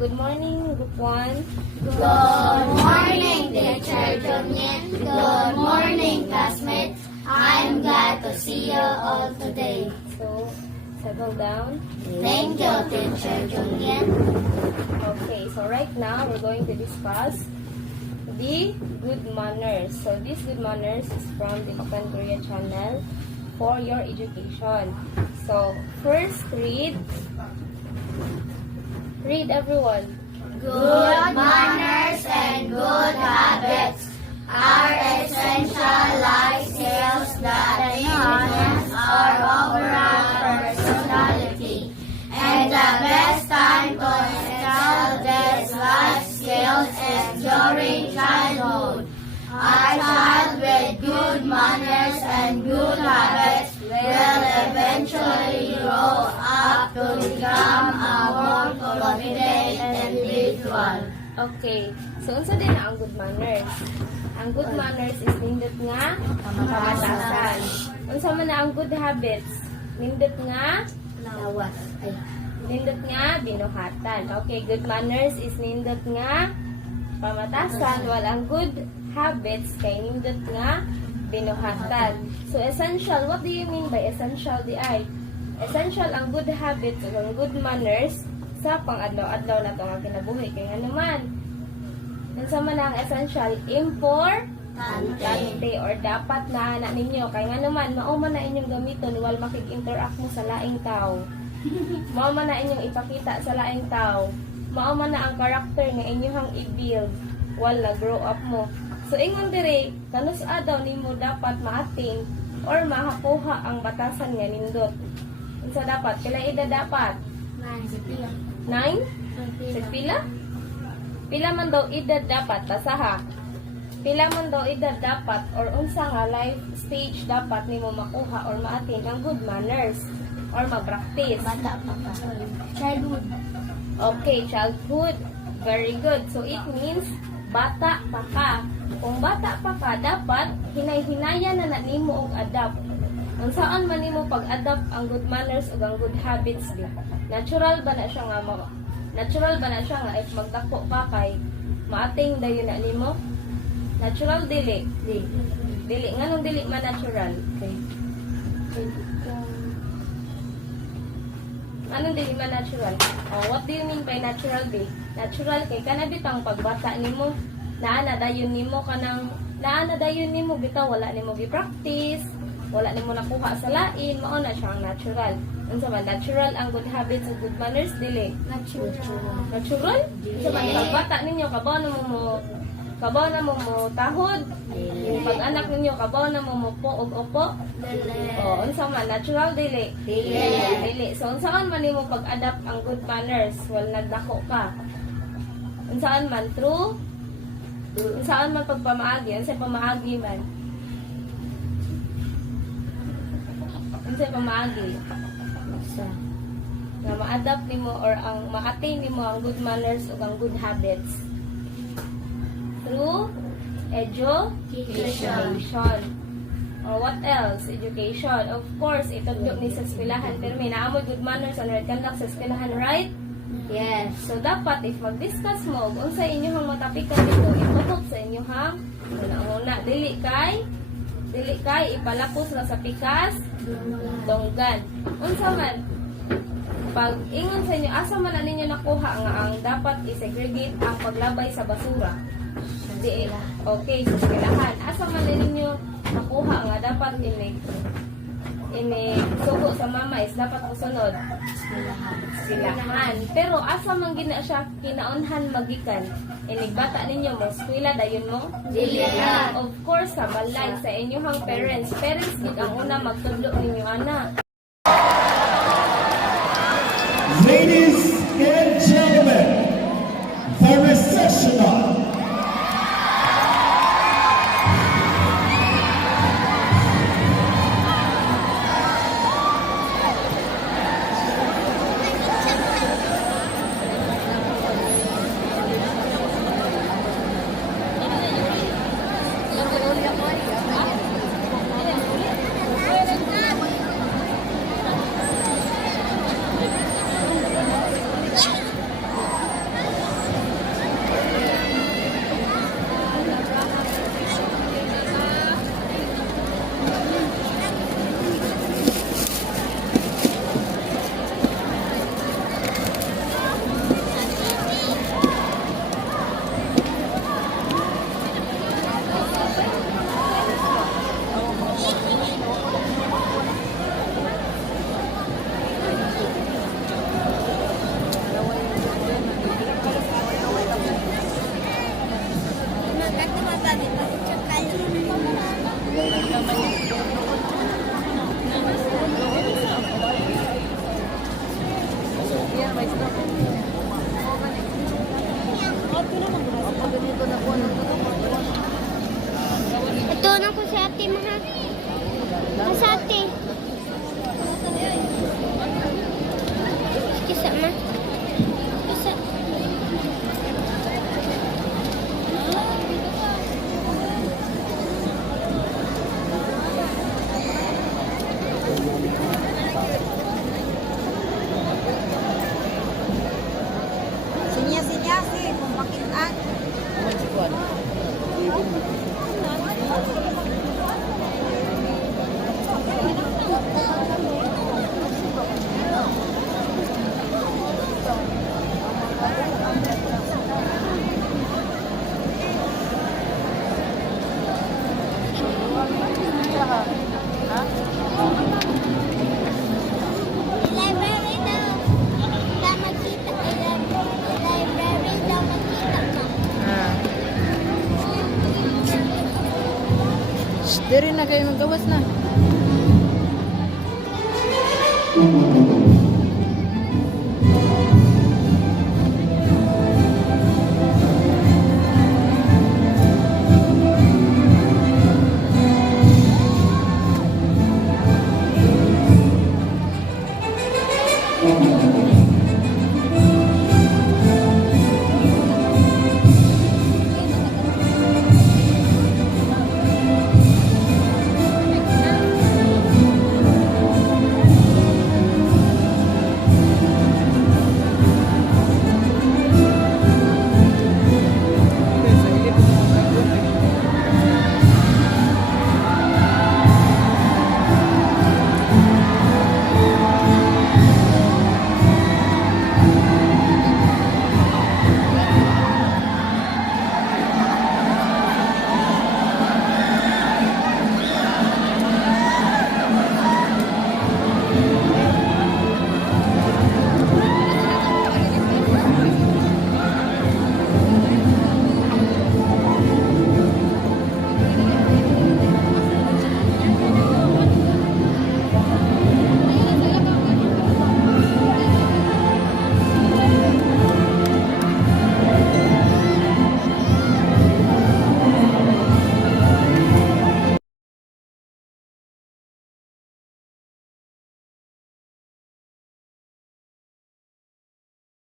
Good morning, Group 1. Good morning, Teacher Junien. Good morning, classmates. I'm glad to see you all today. So, settle down. Thank you, Teacher Junien. Okay, so right now we're going to discuss the good manners. So this good manners is from the Bakan Korea channel for your education. So first read everyone. Good manners and good habits are essential life skills that enhance our overall personality. And the best time to excel these life skills is during childhood. A child with good manners and good habits will eventually grow up to become a more confident individual. Okay, so unsa din na ang good manners? Ang good manners is nindot nga pamatasan. Unsa man na ang good habits? Nindot nga Lawas. Ay. nindot nga binuhatan. Okay, good manners is nindot nga pamatasan, while ang good habits kay nindot nga binuhatan. So essential, what do you mean by essential di ay? Essential ang good habits o ang good manners sa pang-adlaw-adlaw na ito nga kinabuhi. Kaya nga naman, unsa man ang essential, importante or dapat na anak ninyo. Kaya nga naman, mao man na inyong gamiton while makig-interact mo sa laing tao. Mao man na inyong ipakita sa laing tao. Mao man na ang character nga inyong i-build while na-grow up mo. So, ingon dire, kanus daw nimo dapat ma-attain or mahakuha ang batasan nga nindot. Unsa dapat? Pila edad dapat? 9? Sa pila? Pila man daw edad dapat? Tasaha. Pila man daw edad dapat or unsa nga life stage dapat nimo makuha or ma-attain ang good manners or mag-practice? Bata pa ka. Childhood. Okay, childhood. Very good. So, it means bata pa ka. Kung bata pa ka, dapat hinay-hinaya na nimo og adapt. Ang saan man nimo pag-adapt ang good manners ug ang good habits di. Natural ba na siya nga if magdako ka kay maating dayon na nimo? Natural dili. Dili nganong dili man natural. Okay. Anong dili man natural? Oh, what do you mean by natural di? Natural kay kana bitang pagbata nimo naana dayon nimo bitaw wala nimo gi-practice, wala nimo nakuha sa lain, mao na siya ang natural. Unsa man natural ang good habits ug good manners dili? Natural? Unsa man pagbata ninyo kabaw na mo tahod? Yung pag-anak ninyo kabaw na mo po og opo? Oh, unsa man natural dili? Dili. So unsaan man nimo pag-adapt ang good manners while nagdako ka? Unsaan man true? Saan man pagpamaagi? Ano sa pamaagi man? Ano sa pamaagi? Na ma-adapt nimo or ang ma-attain nimo ang good manners o ang good habits through education. Or what else? Education. Of course, itugdok ni sa eskwelahan. Pero may naamoy good manners and right conduct sa eskwelahan, right? Yes. So, dapat, if mag-discuss mo, kung sa inyohang matapikan dito, itutok sa inyohang una-una. Dili kay, ipalapos na sa pikas, donggan. Unsa man, pag ingon sa inyo, asa man na ninyo nakuha nga ang dapat i-segregate ang paglabay sa basura. Di, okay, sa eskwelahan. Asa man na ninyo nakuha nga dapat sugo sa mama is dapat musunod silahan. Pero asa man gina siya kinaunhan magikan? Inigbata ninyo mo eskwela dayon mo? Dili. Of course sa balay sa inyong parents. Parents gid ang una magtudlo ninyo ana. Ladies and gentlemen, the recessional Ito na ko si ate mga. Sa ate. Kisa ma. Kisa. Sinya sih, pemakitan. Library daw. Wala makita. Library daw makita ka. Diri na kayo magawas na.